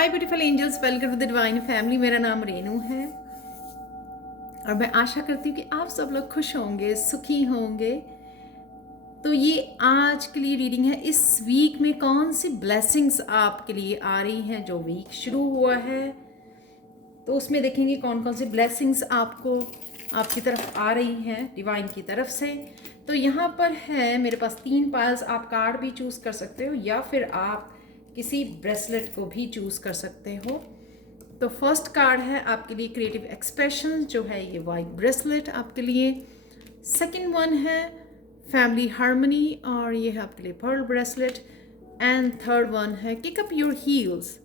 Hi beautiful angels, welcome to the divine family. मेरा नाम रेनू है और मैं आशा करती हूँ कि आप सब लोग खुश होंगे, सुखी होंगे। तो ये आज के लिए रीडिंग है। इस वीक में कौन सी ब्लेसिंग्स आपके लिए आ रही हैं। जो वीक शुरू हुआ है तो उसमें देखेंगे कौन कौन सी ब्लेसिंग्स आपकी तरफ आ रही हैं डिवाइन की तरफ से। तो यहाँ पर है मेरे पास 3 पाइल्स। आप कार्ड भी चूज़ कर सकते हो या फिर आप किसी ब्रेसलेट को भी चूज़ कर सकते हो। तो फर्स्ट कार्ड है आपके लिए क्रिएटिव एक्सप्रेशन, जो है ये वाइट ब्रेसलेट आपके लिए। सेकंड वन है फैमिली हार्मनी और ये है आपके लिए pearl bracelet. And third one है किक अप योर हील्स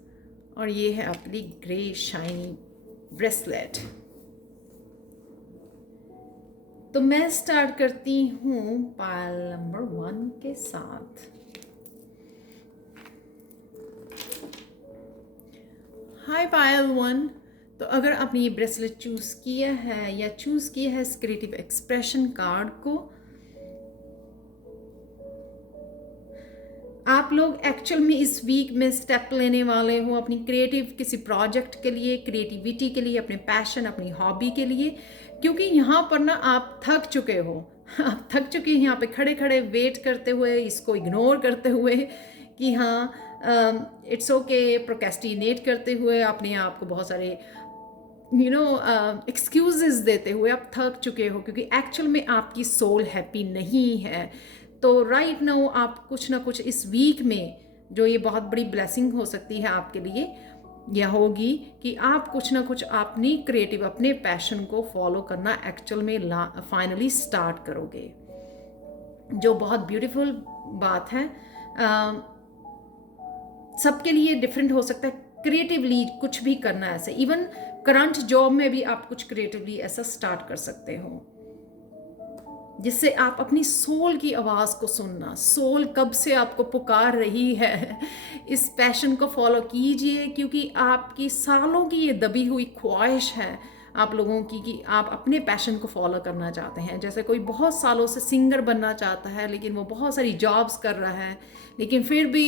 और ये है आपके लिए ग्रे शाइनी ब्रेसलेट। तो मैं स्टार्ट करती हूँ पायल नंबर 1 के साथ। हाय पायल 1। तो अगर आपने ये ब्रेसलेट चूज़ किया है या चूज़ किया है इस क्रिएटिव एक्सप्रेशन कार्ड को, आप लोग एक्चुअल में इस वीक में स्टेप लेने वाले हो अपनी क्रिएटिव किसी प्रोजेक्ट के लिए, क्रिएटिविटी के लिए, अपने पैशन, अपनी हॉबी के लिए। क्योंकि यहाँ पर ना आप थक चुके हो आप थक चुके हैं यहाँ पे खड़े खड़े वेट करते हुए, इसको इग्नोर करते हुए कि हाँ इट्स ओके, प्रोकेस्टिनेट करते हुए, अपने आप को बहुत सारे एक्सक्यूजेस देते हुए आप थक चुके हो क्योंकि एक्चुअल में आपकी सोल हैप्पी नहीं है। तो राइट नाउ आप कुछ ना कुछ इस वीक में, जो ये बहुत बड़ी ब्लेसिंग हो सकती है आपके लिए, यह होगी कि आप कुछ ना कुछ अपनी क्रिएटिव, अपने पैशन को फॉलो करना एक्चुअल में फाइनली स्टार्ट करोगे, जो बहुत ब्यूटीफुल बात है। सबके लिए डिफरेंट हो सकता है क्रिएटिवली कुछ भी करना। ऐसे इवन करंट जॉब में भी आप कुछ क्रिएटिवली ऐसा स्टार्ट कर सकते हो, जिससे आप अपनी सोल की आवाज़ को सुनना, सोल कब से आपको पुकार रही है, इस पैशन को फॉलो कीजिए। क्योंकि आपकी सालों की ये दबी हुई ख्वाहिश है आप लोगों की कि आप अपने पैशन को फॉलो करना चाहते हैं। जैसे कोई बहुत सालों से सिंगर बनना चाहता है लेकिन वो बहुत सारी जॉब्स कर रहा है, लेकिन फिर भी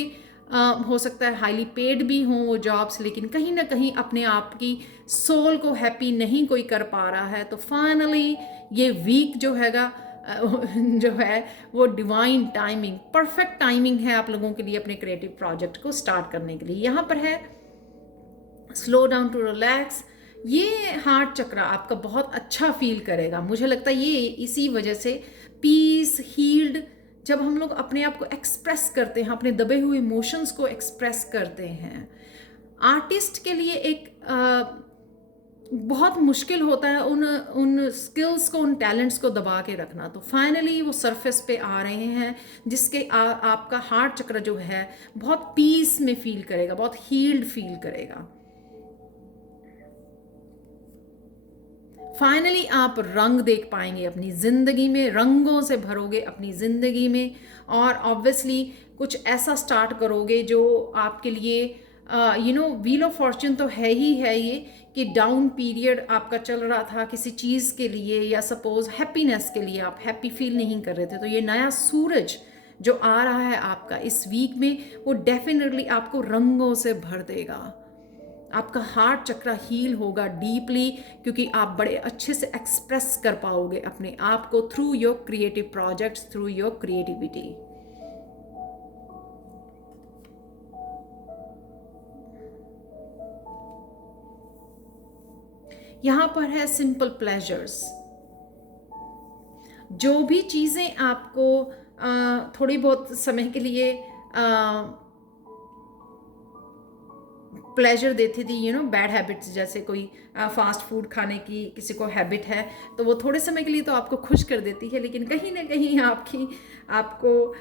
हो सकता है हाईली पेड भी हों वो जॉब्स, लेकिन कहीं ना कहीं अपने आप की सोल को हैप्पी नहीं कोई कर पा रहा है। तो फाइनली ये वीक जो हैगा जो है वो डिवाइन टाइमिंग, परफेक्ट टाइमिंग है आप लोगों के लिए अपने क्रिएटिव प्रोजेक्ट को स्टार्ट करने के लिए। यहाँ पर है स्लो डाउन टू रिलैक्स। ये हार्ट चक्र आपका बहुत अच्छा फील करेगा। मुझे लगता है ये इसी वजह से पीस, हील्ड, जब हम लोग अपने आप को एक्सप्रेस करते हैं, अपने दबे हुए इमोशंस को एक्सप्रेस करते हैं। आर्टिस्ट के लिए एक बहुत मुश्किल होता है उन स्किल्स को, उन टैलेंट्स को दबा के रखना। तो फाइनली वो सरफेस पे आ रहे हैं, जिसके आपका हार्ट चक्र जो है बहुत पीस में फील करेगा, बहुत हील्ड फील करेगा। फाइनली आप रंग देख पाएंगे अपनी ज़िंदगी में, रंगों से भरोगे अपनी ज़िंदगी में, और ऑब्वियसली कुछ ऐसा स्टार्ट करोगे जो आपके लिए व्हील ऑफ फॉर्च्यून तो है ही है ये, कि डाउन पीरियड आपका चल रहा था किसी चीज़ के लिए, या सपोज हैप्पीनेस के लिए आप हैप्पी फील नहीं कर रहे थे। तो ये नया सूरज जो आ रहा है आपका इस वीक में, वो डेफिनेटली आपको रंगों से भर देगा। आपका हार्ट चक्र हील होगा डीपली, क्योंकि आप बड़े अच्छे से एक्सप्रेस कर पाओगे अपने आप को through your creative projects, through your creativity. यहाँ पर है सिंपल प्लेजर्स। जो भी चीज़ें आपको थोड़ी बहुत समय के लिए प्लेजर देती थी, बैड हैबिट्स, जैसे कोई फास्ट फूड खाने की किसी को हैबिट है, तो वो थोड़े समय के लिए तो आपको खुश कर देती है, लेकिन कहीं ना कहीं आपको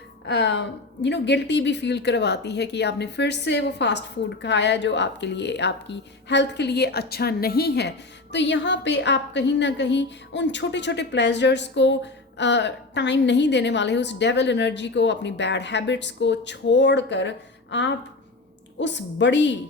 गिल्टी भी फील करवाती है कि आपने फिर से वो फास्ट फूड खाया जो आपके लिए, आपकी हेल्थ के लिए अच्छा नहीं है। तो यहाँ पे आप कहीं ना कहीं उन छोटे छोटे प्लेजर्स को टाइम नहीं देने वाले हो। उस डेविल एनर्जी को, अपनी बैड हैबिट्स को छोड़कर आप उस बड़ी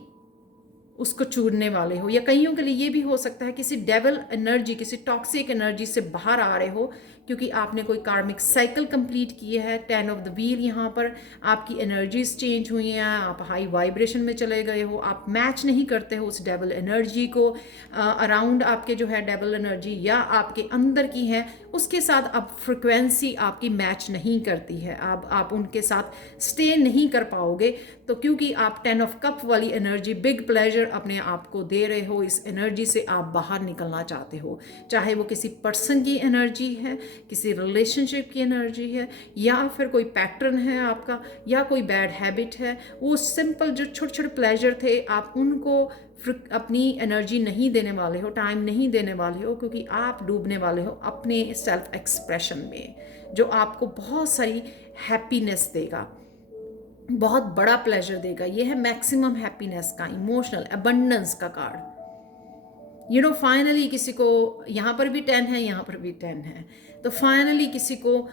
उसको चूरने वाले हो। या कईयों के लिए ये भी हो सकता है किसी डेविल एनर्जी, किसी टॉक्सिक एनर्जी से बाहर आ रहे हो क्योंकि आपने कोई कार्मिक साइकिल कंप्लीट की है। 10 ऑफ द व्हील, यहाँ पर आपकी एनर्जीज चेंज हुई हैं, आप हाई वाइब्रेशन में चले गए हो, आप मैच नहीं करते हो उस डेबल एनर्जी को। अराउंड आपके जो है डेबल एनर्जी या आपके अंदर की है, उसके साथ अब फ्रिक्वेंसी आपकी मैच नहीं करती है, आप उनके साथ स्टे नहीं कर पाओगे। तो क्योंकि आप 10 ऑफ कप वाली एनर्जी, बिग प्लेजर अपने आप को दे रहे हो, इस एनर्जी से आप बाहर निकलना चाहते हो, चाहे वो किसी पर्सन की एनर्जी है, किसी रिलेशनशिप की एनर्जी है, या फिर कोई पैटर्न है आपका, या कोई बैड हैबिट है। वो सिंपल जो छोटे छोटे प्लेजर थे, आप उनको अपनी एनर्जी नहीं देने वाले हो, टाइम नहीं देने वाले हो, क्योंकि आप डूबने वाले हो अपने सेल्फ एक्सप्रेशन में, जो आपको बहुत सारी हैप्पीनेस देगा, बहुत बड़ा प्लेजर देगा। ये है मैक्सिमम हैप्पीनेस का, इमोशनल अबंडेंस का कार्ड। फाइनली किसी को, यहाँ पर भी 10 है, यहाँ पर भी 10 है, तो फाइनली किसी को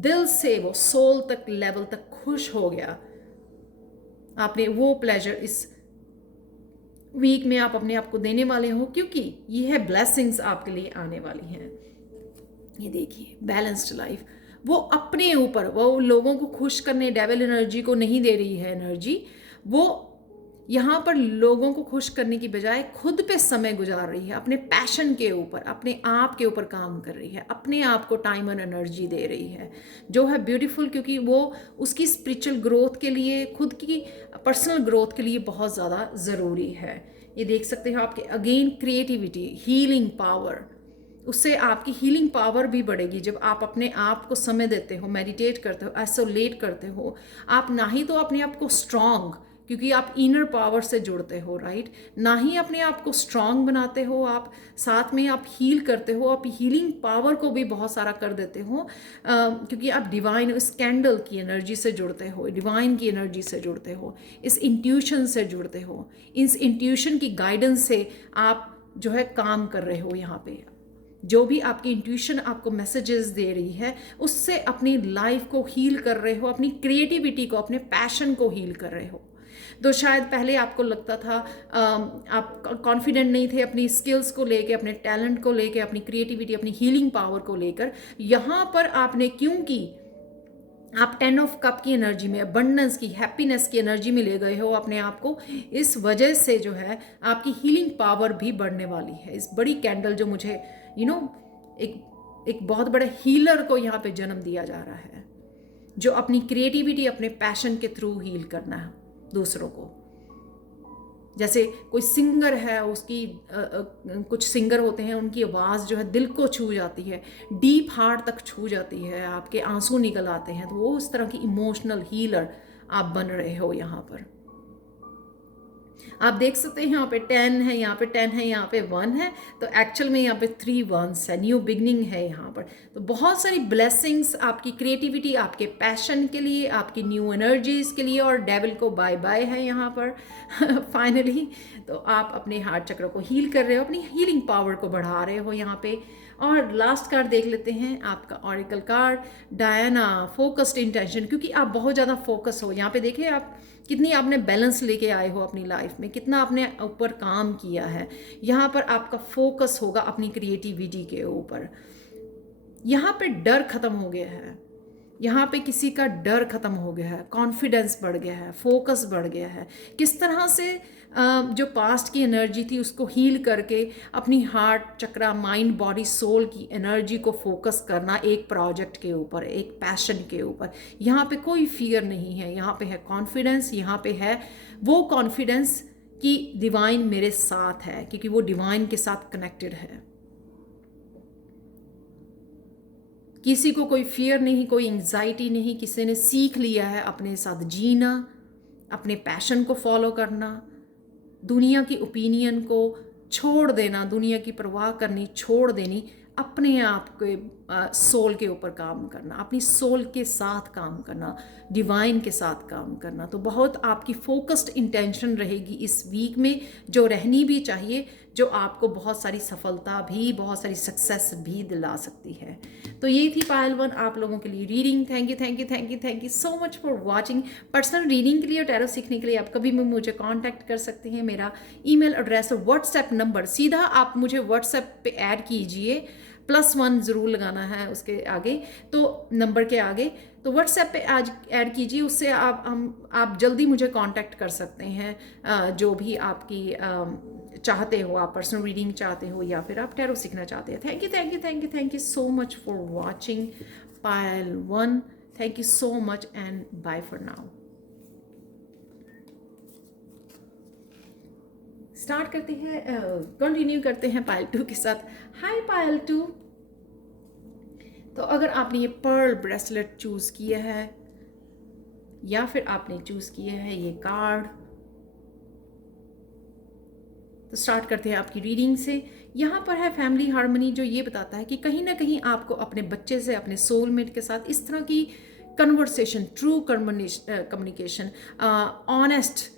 दिल से, वो सोल तक लेवल तक खुश हो गया। आपने वो प्लेजर इस वीक में आप अपने आप को देने वाले हो, क्योंकि ये है ब्लेसिंग्स आपके लिए आने वाली हैं। ये देखिए, बैलेंस्ड लाइफ, वो अपने ऊपर, वो लोगों को खुश करने, डेविल एनर्जी को नहीं दे रही है एनर्जी, वो यहाँ पर लोगों को खुश करने की बजाय खुद पे समय गुजार रही है, अपने पैशन के ऊपर, अपने आप के ऊपर काम कर रही है, अपने आप को टाइम और एनर्जी दे रही है, जो है ब्यूटीफुल, क्योंकि वो उसकी स्पिरिचुअल ग्रोथ के लिए, खुद की पर्सनल ग्रोथ के लिए बहुत ज़्यादा ज़रूरी है। ये देख सकते हो आपके अगेन क्रिएटिविटी, हीलिंग पावर, उससे आपकी हीलिंग पावर भी बढ़ेगी जब आप अपने आप को समय देते हो, मेडिटेट करते हो, आइसोलेट करते हो। आप ना ही तो अपने आप को स्ट्रॉन्ग, क्योंकि आप इनर पावर से जुड़ते हो, राइट, ना ही अपने आप को स्ट्रॉन्ग बनाते हो, आप साथ में आप हील करते हो, आप हीलिंग पावर को भी बहुत सारा कर देते हो, क्योंकि आप डिवाइन, इस कैंडल की एनर्जी से जुड़ते हो, डिवाइन की एनर्जी से जुड़ते हो, इस इंट्यूशन से जुड़ते हो, इस इंट्यूशन की गाइडेंस से आप जो है काम कर रहे हो। यहाँ पे जो भी आपकी इंट्यूशन आपको मैसेजेस दे रही है, उससे अपनी लाइफ को हील कर रहे हो, अपनी क्रिएटिविटी को, अपने पैशन को हील कर रहे हो। तो शायद पहले आपको लगता था, आप कॉन्फिडेंट नहीं थे अपनी स्किल्स को लेके, अपने टैलेंट को लेके, अपनी क्रिएटिविटी, अपनी हीलिंग पावर को लेकर। यहाँ पर आपने, क्योंकि आप 10 ऑफ कप की एनर्जी में, अबंडेंस की, हैप्पीनेस की एनर्जी में ले गए हो अपने आप को, इस वजह से जो है आपकी हीलिंग पावर भी बढ़ने वाली है। इस बड़ी कैंडल जो मुझे एक बहुत बड़े हीलर को यहाँ पे जन्म दिया जा रहा है, जो अपनी क्रिएटिविटी, अपने पैशन के थ्रू हील करना है दूसरों को। जैसे कोई सिंगर है, उसकी कुछ सिंगर होते हैं, उनकी आवाज़ जो है दिल को छू जाती है, डीप हार्ट तक छू जाती है, आपके आंसू निकल आते हैं, तो वो उस तरह की इमोशनल हीलर आप बन रहे हो। यहाँ पर आप देख सकते हैं, यहाँ पे 10 है, यहाँ पे 10 है, यहाँ पे 1 है, तो एक्चुअल में यहाँ पे 3 1s है, न्यू बिगनिंग है यहाँ पर। तो बहुत सारी ब्लेसिंग्स आपकी क्रिएटिविटी, आपके पैशन के लिए, आपकी न्यू एनर्जीज के लिए, और डेविल को बाय बाय है यहाँ पर फाइनली। तो आप अपने हार्ट चक्र को हील कर रहे हो, अपनी हीलिंग पावर को बढ़ा रहे हो यहाँ पे। और लास्ट कार्ड देख लेते हैं, आपका oracle card, Diana, focused intention, क्योंकि आप बहुत ज़्यादा फोकस हो। यहाँ पे देखिए आप कितनी आपने बैलेंस लेके आए हो अपनी लाइफ में, कितना आपने ऊपर काम किया है। यहाँ पर आपका फोकस होगा अपनी क्रिएटिविटी के ऊपर। यहाँ पे डर खत्म हो गया है, यहाँ पे किसी का डर खत्म हो गया है, कॉन्फिडेंस बढ़ गया है, फोकस बढ़ गया है। किस तरह से जो पास्ट की एनर्जी थी उसको हील करके अपनी हार्ट चक्रा, माइंड, बॉडी, सोल की एनर्जी को फोकस करना एक प्रोजेक्ट के ऊपर, एक पैशन के ऊपर। यहाँ पे कोई फियर नहीं है, यहाँ पे है कॉन्फिडेंस। यहाँ पे है वो कॉन्फिडेंस कि डिवाइन मेरे साथ है, क्योंकि वो डिवाइन के साथ कनेक्टेड है। किसी को कोई फियर नहीं, कोई एंजाइटी नहीं, किसी ने सीख लिया है अपने साथ जीना, अपने पैशन को फॉलो करना, दुनिया की ओपिनियन को छोड़ देना, दुनिया की परवाह करनी छोड़ देनी, अपने आप के सोल के ऊपर काम करना, अपनी सोल के साथ काम करना, डिवाइन के साथ काम करना। तो बहुत आपकी फोकस्ड इंटेंशन रहेगी इस वीक में, जो रहनी भी चाहिए, जो आपको बहुत सारी सफलता भी, बहुत सारी सक्सेस भी दिला सकती है। तो ये थी पायल 1 आप लोगों के लिए reading. Thank you thank you thank you thank you so much for watching. Personal reading के लिए और टैरो सीखने के लिए आप कभी भी मुझे कांटेक्ट कर सकते हैं। मेरा ईमेल एड्रेस और व्हाट्सएप नंबर, सीधा आप मुझे व्हाट्सएप पे ऐड कीजिए +1 ज़रूर लगाना है उसके आगे, तो नंबर के आगे। तो व्हाट्सएप पे आज ऐड कीजिए, उससे आप जल्दी मुझे कांटेक्ट कर सकते हैं। जो भी आपकी चाहते हो, आप पर्सनल रीडिंग चाहते हो या फिर आप टैरो सीखना चाहते हैं। Thank you thank you thank you thank you so much for watching Payal 1। Thank you so much and bye for now. Start करते हैं, कंटिन्यू करते हैं पायल 2 के साथ। हाय पायल 2। तो अगर आपने ये पर्ल ब्रेसलेट चूज़ किया है या फिर आपने चूज़ किया है ये कार्ड, तो स्टार्ट करते हैं आपकी रीडिंग से। यहाँ पर है फैमिली हार्मनी, जो ये बताता है कि कहीं ना कहीं आपको अपने बच्चे से, अपने सोलमेट के साथ इस तरह की conversation, true communication, honest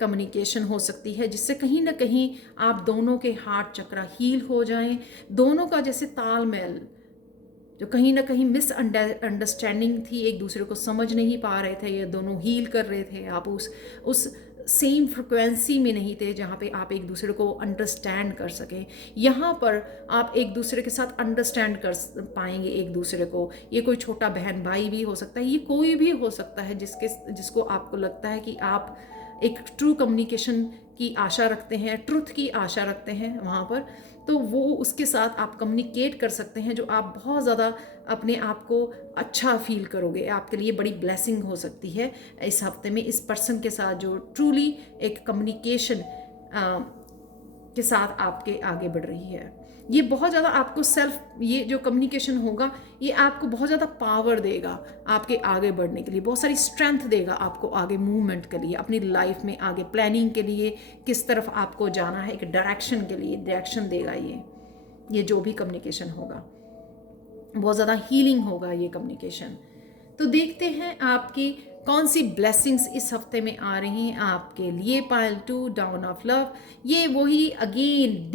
communication हो सकती है, जिससे कहीं ना कहीं आप दोनों के हार्ट चक्रा हील हो जाएं। दोनों का जैसे तालमेल, जो कहीं ना कहीं अंडरस्टैंडिंग थी, एक दूसरे को समझ नहीं पा रहे थे, ये दोनों हील कर रहे थे, आप उस सेम फ्रिक्वेंसी में नहीं थे जहाँ पे आप एक दूसरे को अंडरस्टैंड कर सकें। यहाँ पर आप एक दूसरे के साथ अंडरस्टैंड कर पाएंगे एक दूसरे को। ये कोई छोटा बहन भाई भी हो सकता है, ये कोई भी हो सकता है जिसको आपको लगता है कि आप एक ट्रू कम्युनिकेशन की आशा रखते हैं, ट्रुथ की आशा रखते हैं वहाँ पर, तो वो उसके साथ आप कम्युनिकेट कर सकते हैं, जो आप बहुत ज़्यादा अपने आप को अच्छा फील करोगे। आपके लिए बड़ी ब्लेसिंग हो सकती है इस हफ्ते में इस पर्सन के साथ, जो ट्रूली एक कम्युनिकेशन के साथ आपके आगे बढ़ रही है। ये बहुत ज़्यादा आपको ये जो कम्युनिकेशन होगा, ये आपको बहुत ज़्यादा पावर देगा आपके आगे बढ़ने के लिए, बहुत सारी स्ट्रेंथ देगा आपको आगे मूवमेंट के लिए, अपनी लाइफ में आगे प्लानिंग के लिए, किस तरफ आपको जाना है, एक डायरेक्शन के लिए डायरेक्शन देगा ये जो भी कम्युनिकेशन होगा। बहुत ज़्यादा हीलिंग होगा ये कम्युनिकेशन। तो देखते हैं आपकी कौन सी ब्लेसिंग्स इस हफ्ते में आ रही हैं आपके लिए। पायल 2 डाउन ऑफ लव, ये वही अगेन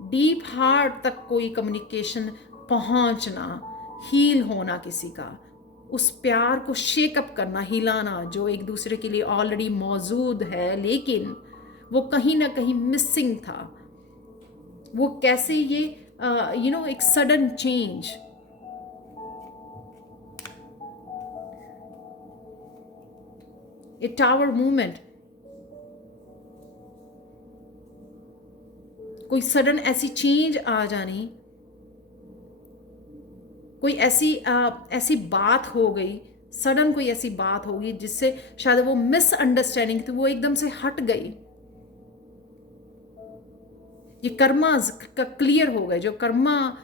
डीप हार्ट तक कोई कम्युनिकेशन पहुंचना, हील होना किसी का, उस प्यार को शेकअप करना, हिलाना, जो एक दूसरे के लिए ऑलरेडी मौजूद है लेकिन वो कहीं ना कहीं मिसिंग था। वो कैसे ये एक सडन चेंज, ए टावर मूवमेंट, कोई सडन ऐसी चेंज आ जानी, कोई ऐसी बात हो गई, सडन कोई ऐसी बात होगी जिससे शायद वो मिसअंडरस्टैंडिंग थी, वो एकदम से हट गई। ये कर्मास का क्लियर हो गए, जो कर्मा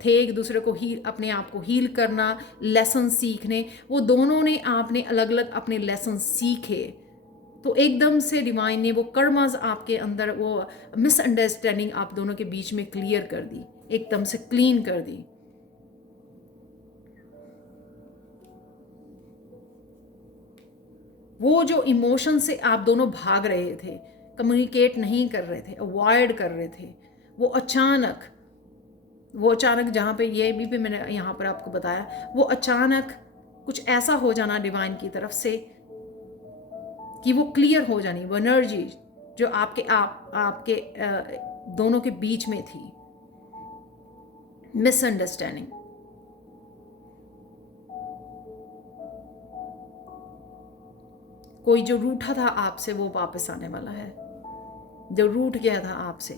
थे एक दूसरे को हील, अपने आप को हील करना, लेसन सीखने, वो दोनों ने आपने अलग अलग अपने लेसन सीखे। तो एकदम से डिवाइन ने वो कर्मास आपके अंदर, वो मिसअंडरस्टैंडिंग आप दोनों के बीच में क्लियर कर दी, एकदम से क्लीन कर दी। वो जो इमोशन से आप दोनों भाग रहे थे, कम्युनिकेट नहीं कर रहे थे, अवॉइड कर रहे थे, वो अचानक जहाँ पे ये भी मैंने यहाँ पर आपको बताया, वो अचानक कुछ ऐसा हो जाना डिवाइन की तरफ से कि वो क्लियर हो जानी, वो एनर्जी जो आपके दोनों के बीच में थी, मिसअंडरस्टैंडिंग, कोई जो रूठा था आपसे वो वापस आने वाला है, जो रूठ गया था आपसे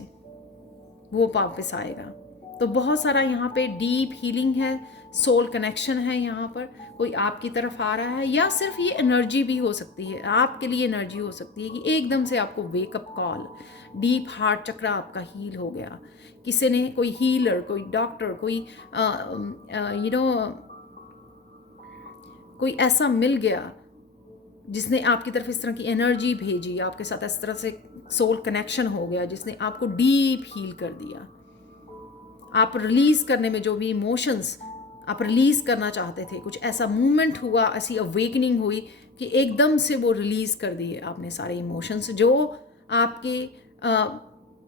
वो वापस आएगा। तो बहुत सारा यहाँ पे डीप हीलिंग है, सोल कनेक्शन है, यहाँ पर कोई आपकी तरफ आ रहा है, या सिर्फ ये एनर्जी भी हो सकती है, आपके लिए एनर्जी हो सकती है कि एकदम से आपको वेकअप कॉल, डीप हार्ट चक्र आपका हील हो गया, किसी ने, कोई हीलर, कोई डॉक्टर, कोई ऐसा मिल गया जिसने आपकी तरफ इस तरह की एनर्जी भेजी, आपके साथ इस तरह से सोल कनेक्शन हो गया, जिसने आपको डीप हील कर दिया। आप रिलीज करने में, जो भी इमोशंस आप रिलीज करना चाहते थे, कुछ ऐसा मूवमेंट हुआ, ऐसी अवेकनिंग हुई कि एकदम से वो रिलीज कर दिए आपने सारे इमोशंस, जो आपके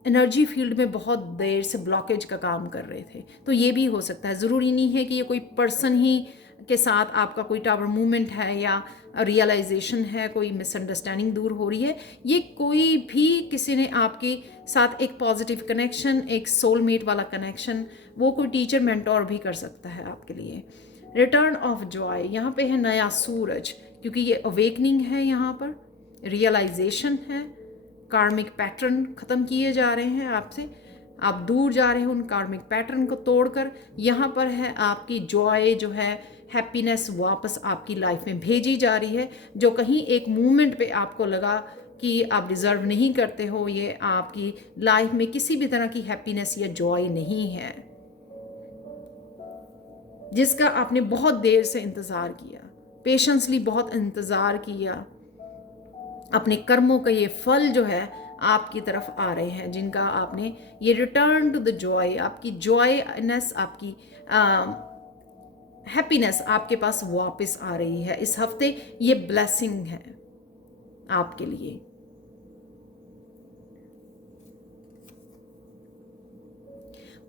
एनर्जी फील्ड में बहुत देर से ब्लॉकेज का काम कर रहे थे। तो ये भी हो सकता है, ज़रूरी नहीं है कि ये कोई पर्सन ही के साथ आपका कोई टावर मूवमेंट है या रियलाइजेशन है, कोई मिसअंडरस्टैंडिंग दूर हो रही है, ये कोई भी किसी ने आपके साथ एक पॉजिटिव कनेक्शन, एक सोलमेट वाला कनेक्शन, वो कोई टीचर मेंटोर भी कर सकता है आपके लिए। रिटर्न ऑफ जॉय, यहाँ पे है नया सूरज, क्योंकि ये अवेकनिंग है, यहाँ पर रियलाइजेशन है, कार्मिक पैटर्न ख़त्म किए जा रहे हैं आपसे, आप दूर जा रहे हो उन कार्मिक पैटर्न को तोड़कर। यहाँ पर है आपकी जॉय जो है, हैप्पीनेस वापस आपकी लाइफ में भेजी जा रही है। जो कहीं एक मोमेंट पे आपको लगा कि आप डिज़र्व नहीं करते हो, ये आपकी लाइफ में किसी भी तरह की हैप्पीनेस या जॉय नहीं है, जिसका आपने बहुत देर से इंतज़ार किया, पेशेंसली बहुत इंतज़ार किया। अपने कर्मों का ये फल जो है आपकी तरफ आ रहे हैं, जिनका आपने ये रिटर्न टू द जॉय, आपकी जॉयनेस, आपकी हैप्पीनेस आपके पास वापस आ रही है इस हफ्ते। ये ब्लेसिंग है आपके लिए।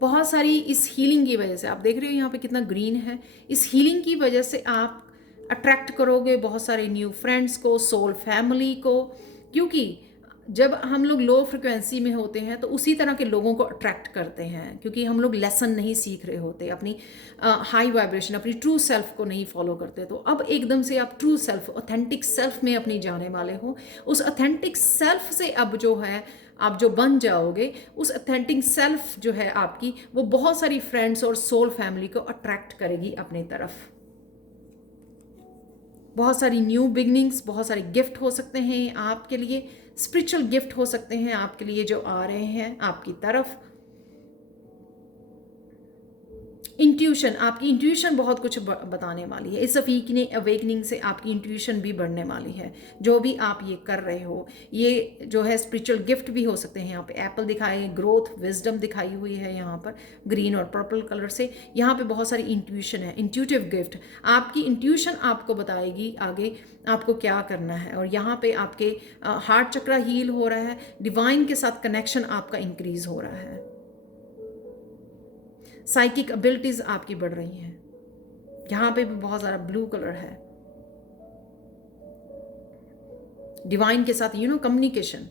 बहुत सारी इस हीलिंग की वजह से, आप देख रहे हो यहाँ पे कितना ग्रीन है, इस हीलिंग की वजह से आप अट्रैक्ट करोगे बहुत सारे न्यू फ्रेंड्स को, सोल फैमिली को, क्योंकि जब हम लोग लो फ्रिक्वेंसी में होते हैं तो उसी तरह के लोगों को अट्रैक्ट करते हैं, क्योंकि हम लोग लेसन नहीं सीख रहे होते, अपनी हाई वाइब्रेशन, अपनी ट्रू सेल्फ को नहीं फॉलो करते। तो अब एकदम से आप ट्रू सेल्फ, ऑथेंटिक सेल्फ में अपनी जाने वाले हो। उस ऑथेंटिक सेल्फ से अब जो है आप जो बन जाओगे, उस ऑथेंटिक सेल्फ जो है आपकी, वो बहुत सारी फ्रेंड्स और सोल फैमिली को अट्रैक्ट करेगी अपनी तरफ। बहुत सारी न्यू बिगनिंग्स, बहुत सारे गिफ्ट हो सकते हैं आपके लिए, स्पिरिचुअल गिफ्ट हो सकते हैं आपके लिए जो आ रहे हैं आपकी तरफ। इंट्यूशन, आपकी इंट्यूशन बहुत कुछ बताने वाली है इस अवेकनिंग से, आपकी इंट्यूशन भी बढ़ने वाली है। जो भी आप ये कर रहे हो, ये जो है स्पिरिचुअल गिफ्ट भी हो सकते हैं। यहाँ पे एप्पल दिखाए, ग्रोथ, विजडम दिखाई हुई है यहाँ पर ग्रीन और पर्पल कलर से। यहाँ पे बहुत सारी इंट्यूशन है, इंट्यूटिव गिफ्ट। आपकी इंट्यूशन आपको बताएगी आगे आपको क्या करना है। और यहाँ पे आपके हार्ट चक्रा हील हो रहा है, डिवाइन के साथ कनेक्शन आपका इंक्रीज हो रहा है, साइकिक एबिलिटीज आपकी बढ़ रही हैं। यहां पे भी बहुत सारा ब्लू कलर है, डिवाइन के साथ कम्युनिकेशन।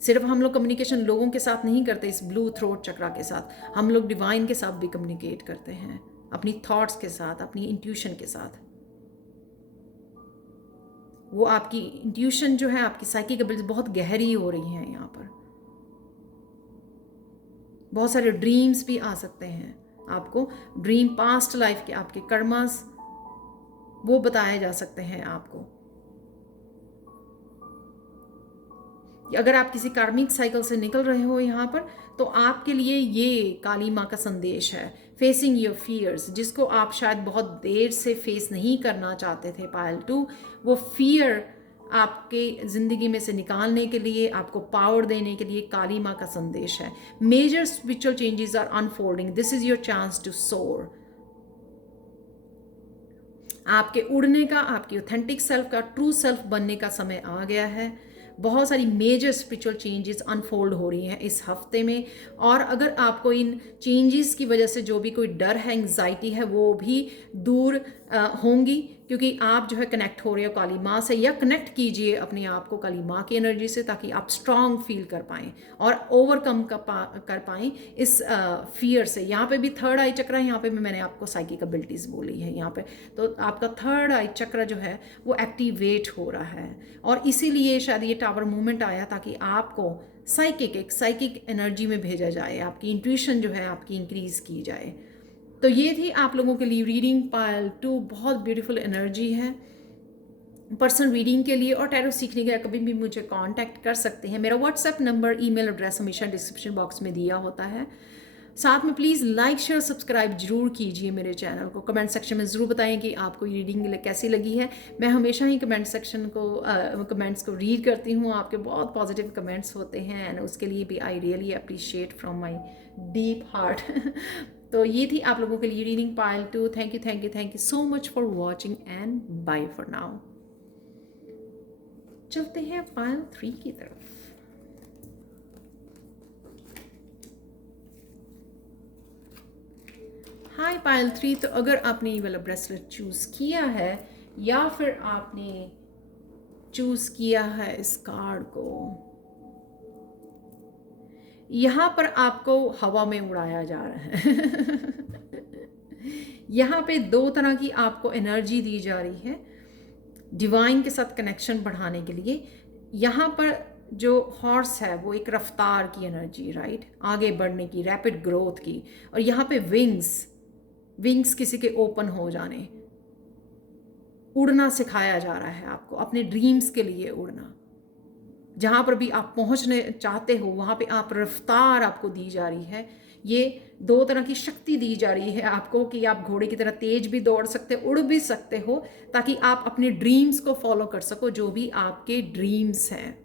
सिर्फ हम लोग कम्युनिकेशन लोगों के साथ नहीं करते, इस ब्लू थ्रोट चक्रा के साथ हम लोग डिवाइन के साथ भी कम्युनिकेट करते हैं, अपनी थॉट्स के साथ, अपनी इंट्यूशन के साथ। वो आपकी इंट्यूशन जो है, आपकी साइकिक एबिलिटी बहुत गहरी हो रही है। यहाँ पर बहुत सारे ड्रीम्स भी आ सकते हैं आपको, ड्रीम पास्ट लाइफ के, आपके कर्मास वो बताए जा सकते हैं आपको। अगर आप किसी कार्मिक साइकिल से निकल रहे हो यहाँ पर, तो आपके लिए ये काली माँ का संदेश है, फेसिंग योर फियर्स, जिसको आप शायद बहुत देर से फेस नहीं करना चाहते थे पायल 2, वो फियर आपके ज़िंदगी में से निकालने के लिए, आपको पावर देने के लिए काली माँ का संदेश है। Major spiritual changes are unfolding, this is your chance to soar. आपके उड़ने का, आपकी ऑथेंटिक सेल्फ का, ट्रू सेल्फ बनने का समय आ गया है। बहुत सारी मेजर स्पिरिचुअल चेंजेस अनफोल्ड हो रही हैं इस हफ्ते में। और अगर आपको इन चेंजेस की वजह से जो भी कोई डर है, एंग्जाइटी है, वो भी दूर होंगी, क्योंकि आप जो है कनेक्ट हो रहे हो काली माँ से। या कनेक्ट कीजिए अपने आप को काली माँ की एनर्जी से, ताकि आप स्ट्रांग फील कर पाएँ और ओवरकम कर पाएँ इस फियर से। यहाँ पे भी थर्ड आई चक्र है, यहाँ पे भी मैंने आपको साइकिक एबिलिटीज़ बोली है यहाँ पे, तो आपका थर्ड आई चक्र जो है वो एक्टिवेट हो रहा है। और इसीलिए शायद ये टावर मूवमेंट आया, ताकि आपको एक साइकिक एनर्जी में भेजा जाए, आपकी इंट्यूशन जो है आपकी इंक्रीज की जाए। तो ये थी आप लोगों के लिए रीडिंग पायल 2, बहुत ब्यूटीफुल एनर्जी है पर्सनल रीडिंग के लिए। और टैरो सीखने के लिए कभी भी मुझे कांटेक्ट कर सकते हैं। मेरा व्हाट्सएप नंबर, ईमेल एड्रेस हमेशा डिस्क्रिप्शन बॉक्स में दिया होता है। साथ में प्लीज़ लाइक, शेयर, सब्सक्राइब जरूर कीजिए मेरे चैनल को। कमेंट सेक्शन में ज़रूर बताएं कि आपको ये रीडिंग कैसी लगी है। मैं हमेशा ही कमेंट्स को रीड करती हूँ, आपके बहुत पॉजिटिव कमेंट्स होते हैं, एंड उसके लिए भी I really appreciate from my deep heart. तो ये थी आप लोगों के लिए reading Payal 2। Thank you so much for watching and bye for now. चलते हैं पायल 3 की तरफ। हाय पायल 3, तो अगर आपने ये वाला ब्रेसलेट चूज़ किया है या फिर आपने चूज़ किया है इस कार्ड को, यहाँ पर आपको हवा में उड़ाया जा रहा है। यहाँ पे दो तरह की आपको एनर्जी दी जा रही है डिवाइन के साथ कनेक्शन बढ़ाने के लिए। यहाँ पर जो हॉर्स है वो एक रफ्तार की एनर्जी, राइट, आगे बढ़ने की, रैपिड ग्रोथ की। और यहाँ पे विंग्स किसी के ओपन हो जाने, उड़ना सिखाया जा रहा है आपको, अपने ड्रीम्स के लिए उड़ना। जहाँ पर भी आप पहुँचने चाहते हो वहाँ पे आप रफ्तार आपको दी जा रही है। ये दो तरह की शक्ति दी जा रही है आपको कि आप घोड़े की तरह तेज भी दौड़ सकते, उड़ भी सकते हो, ताकि आप अपने ड्रीम्स को फॉलो कर सको, जो भी आपके ड्रीम्स हैं।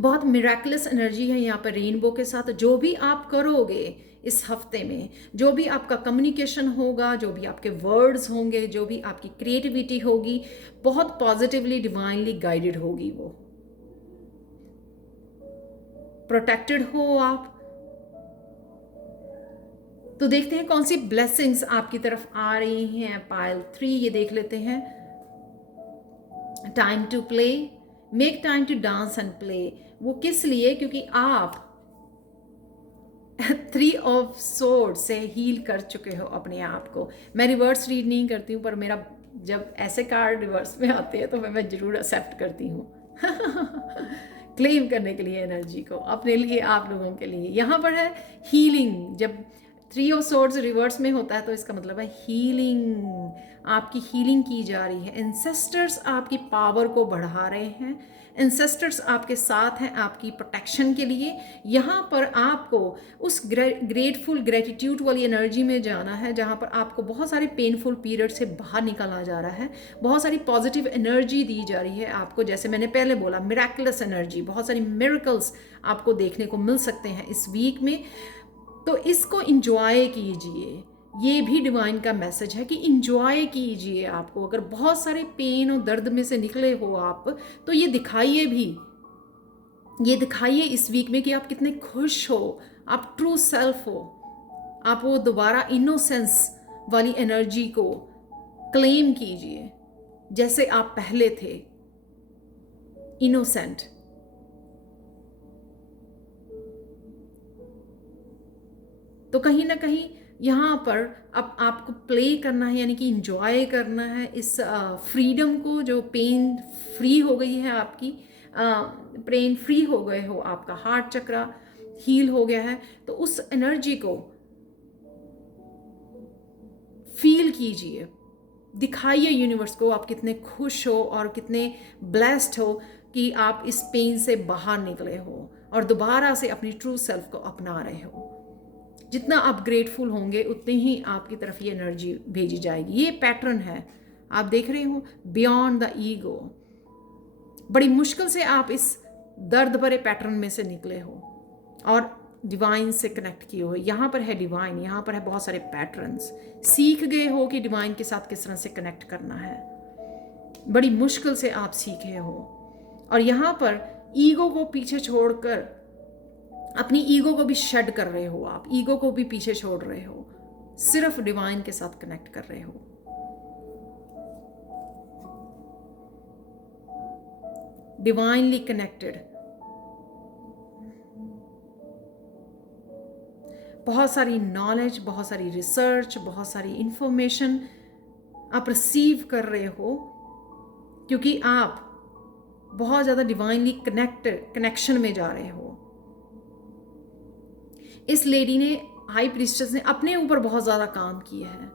बहुत मिराकुलस एनर्जी है यहाँ पर रेनबो के साथ। जो भी आप करोगे इस हफ्ते में, जो भी आपका कम्युनिकेशन होगा, जो भी आपके वर्ड्स होंगे, जो भी आपकी क्रिएटिविटी होगी, बहुत पॉजिटिवली डिवाइनली गाइडेड होगी। वो प्रोटेक्टेड हो आप। तो देखते हैं कौन सी ब्लेसिंग्स आपकी तरफ आ रही हैं पायल 3। ये देख लेते हैं। Time to play, make time to dance and play. वो किस लिए? क्योंकि आप 3 ऑफ सोर्ड से हील कर चुके हो अपने आप को। मैं रिवर्स रीड नहीं करती हूँ, पर मेरा जब ऐसे कार्ड रिवर्स में आते हैं तो मैं जरूर एक्सेप्ट करती हूँ। क्लेम करने के लिए एनर्जी को अपने लिए, आप लोगों के लिए। यहाँ पर है हीलिंग। जब 3 ऑफ सोर्ड्स रिवर्स में होता है तो इसका मतलब है हीलिंग। आपकी हीलिंग की जा रही है। एंसेस्टर्स आपकी पावर को बढ़ा रहे हैं। एंसेस्टर्स आपके साथ हैं आपकी प्रोटेक्शन के लिए। यहाँ पर आपको उस ग्रेटफुल ग्रेटिट्यूड वाली एनर्जी में जाना है, जहाँ पर आपको बहुत सारे पेनफुल पीरियड से बाहर निकाला जा रहा है। बहुत सारी पॉजिटिव एनर्जी दी जा रही है आपको। जैसे मैंने पहले बोला, मिराकुलस एनर्जी, बहुत सारी मिरेकल्स आपको देखने को मिल सकते हैं इस वीक में। तो इसको इंजॉय कीजिए। ये भी डिवाइन का मैसेज है कि इंजॉय कीजिए। आपको अगर बहुत सारे पेन और दर्द में से निकले हो आप, तो ये दिखाइए भी। ये दिखाइए इस वीक में कि आप कितने खुश हो, आप ट्रू सेल्फ हो। आप वो दोबारा इनोसेंस वाली एनर्जी को क्लेम कीजिए, जैसे आप पहले थे, इनोसेंट। तो कहीं ना कहीं यहाँ पर अब आपको प्ले करना है, यानी कि इंजॉय करना है इस फ्रीडम को। जो पेन फ्री हो गई है आपकी, पेन फ्री हो गए हो, आपका हार्ट चक्रा हील हो गया है, तो उस एनर्जी को फील कीजिए। दिखाइए यूनिवर्स को आप कितने खुश हो और कितने ब्लेस्ड हो कि आप इस पेन से बाहर निकले हो और दोबारा से अपनी ट्रू सेल्फ को अपना रहे हो। जितना आप ग्रेटफुल होंगे उतनी ही आपकी तरफ ये एनर्जी भेजी जाएगी। ये पैटर्न है, आप देख रहे हो, बियॉन्ड द ईगो। बड़ी मुश्किल से आप इस दर्द भरे पैटर्न में से निकले हो और डिवाइन से कनेक्ट किए हो। यहाँ पर है डिवाइन, यहाँ पर है बहुत सारे पैटर्न्स। सीख गए हो कि डिवाइन के साथ किस तरह से कनेक्ट करना है। बड़ी मुश्किल से आप सीखे हो और यहाँ पर ईगो को पीछे छोड़कर अपनी ईगो को भी शेड कर रहे हो। आप ईगो को भी पीछे छोड़ रहे हो, सिर्फ डिवाइन के साथ कनेक्ट कर रहे हो। Divinely connected. बहुत सारी नॉलेज, बहुत सारी रिसर्च, बहुत सारी इंफॉर्मेशन आप रिसीव कर रहे हो, क्योंकि आप बहुत ज़्यादा डिवाइनली कनेक्शन में जा रहे हो। इस लेडी ने, हाई प्रीस्टेस ने, अपने ऊपर बहुत ज़्यादा काम किया है।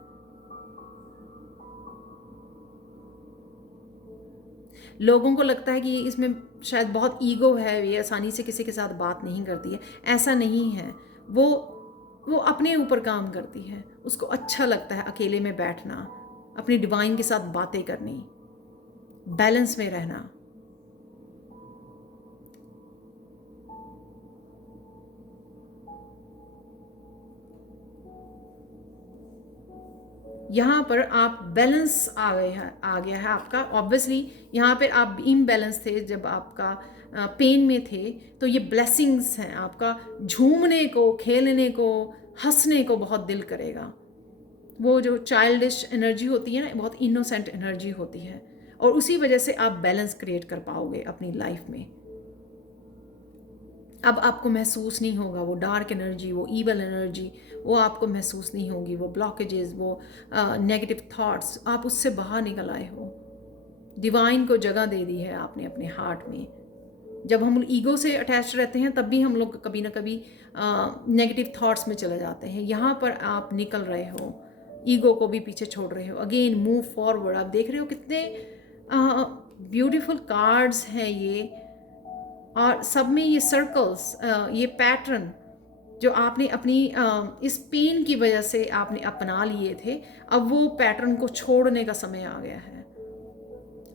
लोगों को लगता है कि इसमें शायद बहुत ईगो है, ये आसानी से किसी के साथ बात नहीं करती है। ऐसा नहीं है। वो अपने ऊपर काम करती है। उसको अच्छा लगता है अकेले में बैठना, अपनी डिवाइन के साथ बातें करनी, बैलेंस में रहना। यहाँ पर आप बैलेंस आ गया है आपका। ऑब्वियसली यहाँ पे आप इम्बैलेंस थे जब आपका पेन में थे, तो ये ब्लेसिंग्स हैं आपका। झूमने को, खेलने को, हंसने को बहुत दिल करेगा। वो जो चाइल्डिश एनर्जी होती है ना, बहुत इनोसेंट एनर्जी होती है, और उसी वजह से आप बैलेंस क्रिएट कर पाओगे अपनी लाइफ में। अब आपको महसूस नहीं होगा वो डार्क एनर्जी, वो ईवल एनर्जी, वो आपको महसूस नहीं होगी। वो ब्लॉकेजेस, वो नेगेटिव थॉट्स, आप उससे बाहर निकल आए हो। डिवाइन को जगह दे दी है आपने अपने हार्ट में। जब हम ईगो से अटैच रहते हैं तब भी हम लोग कभी ना कभी नेगेटिव थॉट्स में चले जाते हैं। यहाँ पर आप निकल रहे हो, ईगो को भी पीछे छोड़ रहे हो। Again move forward. आप देख रहे हो कितने ब्यूटीफुल कार्ड्स हैं ये, और सब में ये सर्कल्स, ये पैटर्न जो आपने अपनी इस पेन की वजह से आपने अपना लिए थे, अब वो पैटर्न को छोड़ने का समय आ गया है,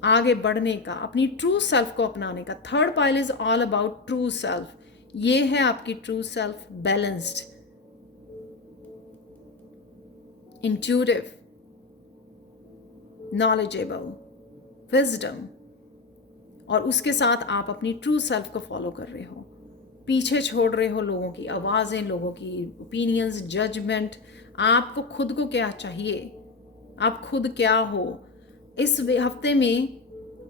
आगे बढ़ने का, अपनी ट्रू सेल्फ को अपनाने का। Third pile is all about true self. ये है आपकी true self, balanced, intuitive, knowledgeable, wisdom, और उसके साथ आप अपनी ट्रू सेल्फ को फॉलो कर रहे हो। पीछे छोड़ रहे हो लोगों की आवाज़ें, लोगों की ओपिनियंस, जजमेंट। आपको खुद को क्या चाहिए, आप खुद क्या हो। इस हफ्ते में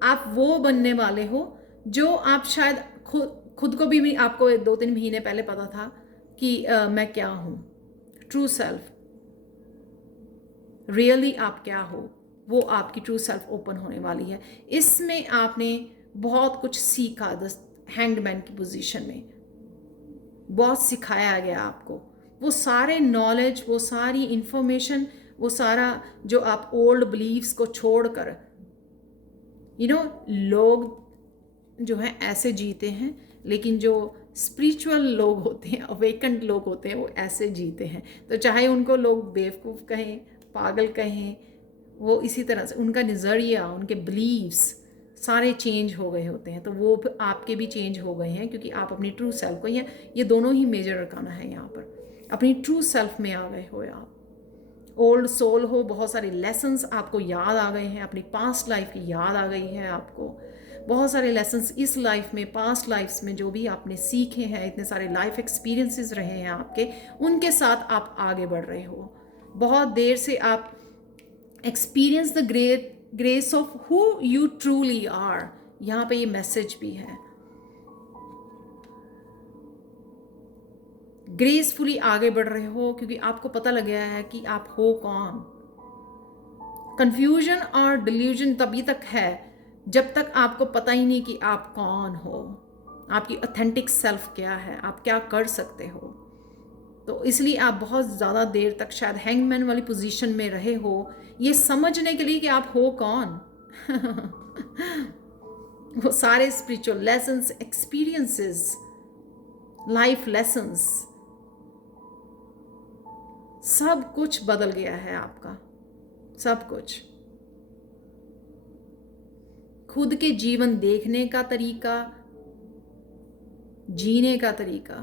आप वो बनने वाले हो जो आप शायद खुद को भी आपको 2-3 महीने पहले पता था कि मैं क्या हूँ। ट्रू सेल्फ, रियली आप क्या हो, वो आपकी ट्रू सेल्फ ओपन होने वाली है। इसमें आपने बहुत कुछ सीखा। हैंगमैन की पोजीशन में बहुत सिखाया गया आपको। वो सारे नॉलेज, वो सारी इंफॉर्मेशन, वो सारा जो आप ओल्ड बिलीव्स को छोड़कर, लोग जो हैं ऐसे जीते हैं, लेकिन जो स्पिरिचुअल लोग होते हैं, अवेकन्ड लोग होते हैं, वो ऐसे जीते हैं। तो चाहे उनको लोग बेवकूफ़ कहें, पागल कहें, वो इसी तरह से उनका नज़रिया, उनके बिलीव्स सारे चेंज हो गए होते हैं। तो वो आपके भी चेंज हो गए हैं, क्योंकि आप अपनी ट्रू सेल्फ को, ये दोनों ही मेजर रखाना है यहाँ पर, अपनी ट्रू सेल्फ में आ गए हो आप। ओल्ड सोल हो, बहुत सारे लेसन्स आपको याद आ गए हैं, अपनी पास्ट लाइफ की याद आ गई है आपको। बहुत सारे लेसन्स इस लाइफ में, पास्ट लाइफ्स में जो भी आपने सीखे हैं, इतने सारे लाइफ एक्सपीरियंसेस रहे हैं आपके, उनके साथ आप आगे बढ़ रहे हो। बहुत देर से आप experience the grace of who you truly are, यहाँ पे ये मैसेज भी है। ग्रेसफुली आगे बढ़ रहे हो, क्योंकि आपको पता लग गया है कि आप हो कौन। कंफ्यूजन और डिल्यूजन तभी तक है जब तक आपको पता ही नहीं कि आप कौन हो, आपकी ऑथेंटिक सेल्फ क्या है, आप क्या कर सकते हो। तो इसलिए आप बहुत ज़्यादा देर तक शायद हैंगमैन वाली पोजीशन में रहे हो, ये समझने के लिए कि आप हो कौन। वो सारे spiritual lessons, experiences, life lessons, सब कुछ बदल गया है आपका, सब कुछ। खुद के जीवन देखने का तरीका, जीने का तरीका,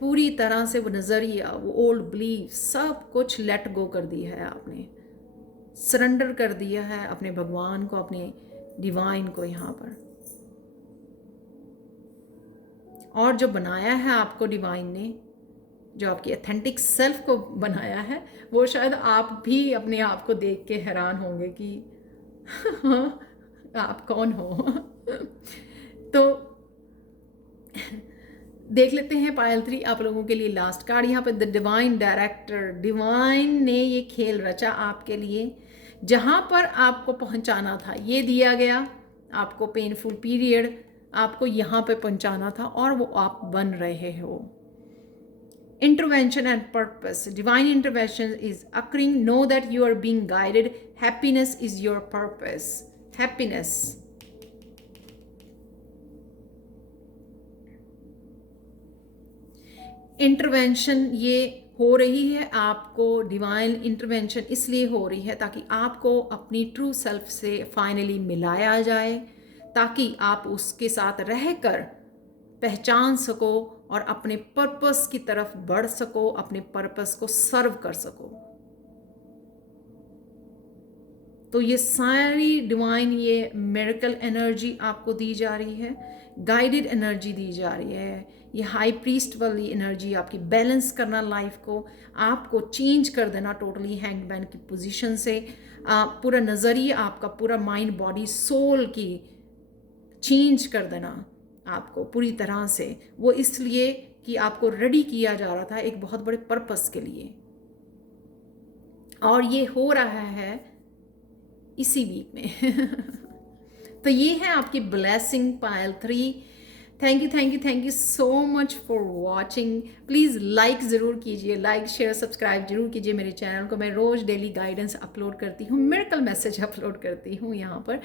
पूरी तरह से वो नज़रिया, वो ओल्ड बिलीफ, सब कुछ लेट गो कर दिया है आपने, सरेंडर कर दिया है अपने भगवान को, अपने डिवाइन को यहाँ पर। और जो बनाया है आपको डिवाइन ने, जो आपकी ऑथेंटिक सेल्फ को बनाया है, वो शायद आप भी अपने आप को देख के हैरान होंगे कि आप कौन हो। तो देख लेते हैं पायल 3 आप लोगों के लिए लास्ट कार्ड यहाँ पे, द डिवाइन डायरेक्टर। डिवाइन ने ये खेल रचा आपके लिए, जहाँ पर आपको पहुँचाना था ये दिया गया आपको, पेनफुल पीरियड आपको यहाँ पे पहुँचाना था, और वो आप बन रहे हो। Intervention and purpose. Divine intervention is occurring. Know that you are being guided. Happiness is your purpose. Happiness. Intervention ये हो रही है आपको, डिवाइन इंटरवेंशन इसलिए हो रही है ताकि आपको अपनी ट्रू सेल्फ से फाइनली मिलाया जाए, ताकि आप उसके साथ रहकर पहचान सको और अपने पर्पस की तरफ बढ़ सको, अपने पर्पस को सर्व कर सको। तो ये सारी डिवाइन ये मिरेकल एनर्जी आपको दी जा रही है, गाइडेड एनर्जी दी जा रही है, ये हाई प्रीस्ट वाली एनर्जी आपकी बैलेंस करना लाइफ को, आपको चेंज कर देना टोटली हैंगमैन की पोजीशन से, पूरा नज़रिया आपका, पूरा माइंड बॉडी सोल की चेंज कर देना आपको पूरी तरह से। वो इसलिए कि आपको रेडी किया जा रहा था एक बहुत बड़े पर्पस के लिए, और ये हो रहा है इसी वीक में। तो ये है आपकी blessing Payal 3। Thank you so much for watching. Please like ज़रूर कीजिए, लाइक शेयर सब्सक्राइब जरूर कीजिए मेरे चैनल को। मैं रोज़ डेली गाइडेंस अपलोड करती हूँ, मिरेकल मैसेज अपलोड करती हूँ यहाँ पर।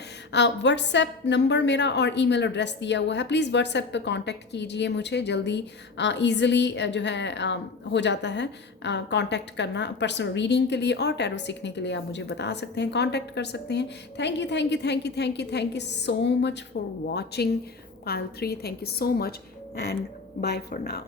व्हाट्सएप नंबर मेरा और ईमेल एड्रेस दिया हुआ है, प्लीज़ व्हाट्सएप पे कांटेक्ट कीजिए मुझे, जल्दी ईज़िली जो है हो जाता है कांटेक्ट करना पर्सनल रीडिंग के लिए, और टैरो सीखने के लिए आप मुझे बता सकते हैं, कांटेक्ट कर सकते हैं। Thank you so much for watching Pile 3. Thank you so much and bye for now.